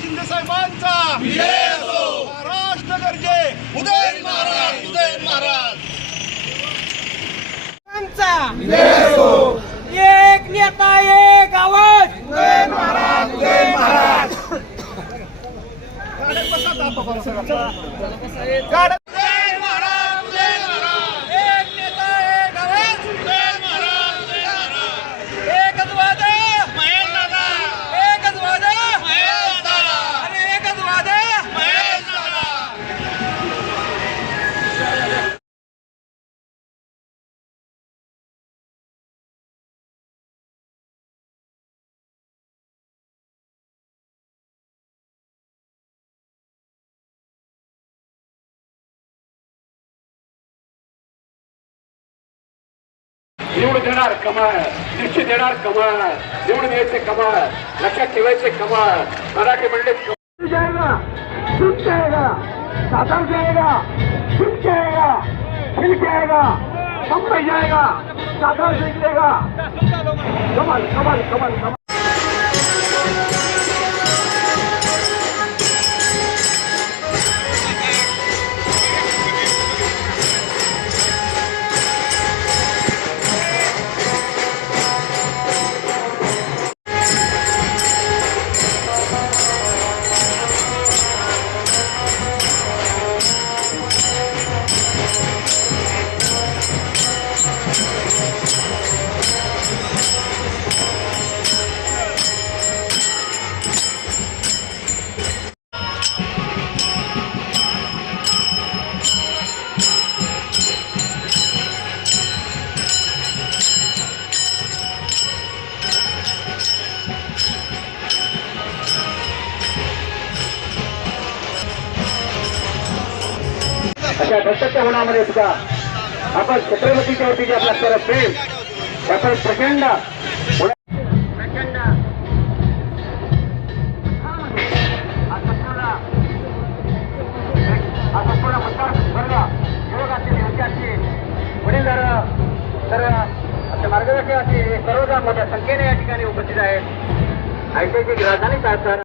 शिंदे साहेबांचा. महाराष्ट्र गरजे. उदयन महाराज उदयन महाराज. एक नेता एक आवाज. गाड्यात बसा आता बरं सगळं. निवडून देणार कमळ निश्चित देणार कमळ निवडून यायचे कमळ लक्षात ठेवायचे कमा मराठी कमळ जाएगा छुप जाएगा साधन जाएगा छुप जाएगा खिल जाएगा मुंबई जाएगा साधन निकलेगा कमल कमल कमल कमल. अशा धष्टच्या होण्यामध्ये सुद्धा आपण छत्रपतीच्या वरती जे आपला सर्व प्रेम हे आपण प्रचंड. मार्गदर्शक असे सर्वजण मोठ्या संख्येने या ठिकाणी उपस्थित आहेत. ऐतिहासिक राजधानी सर.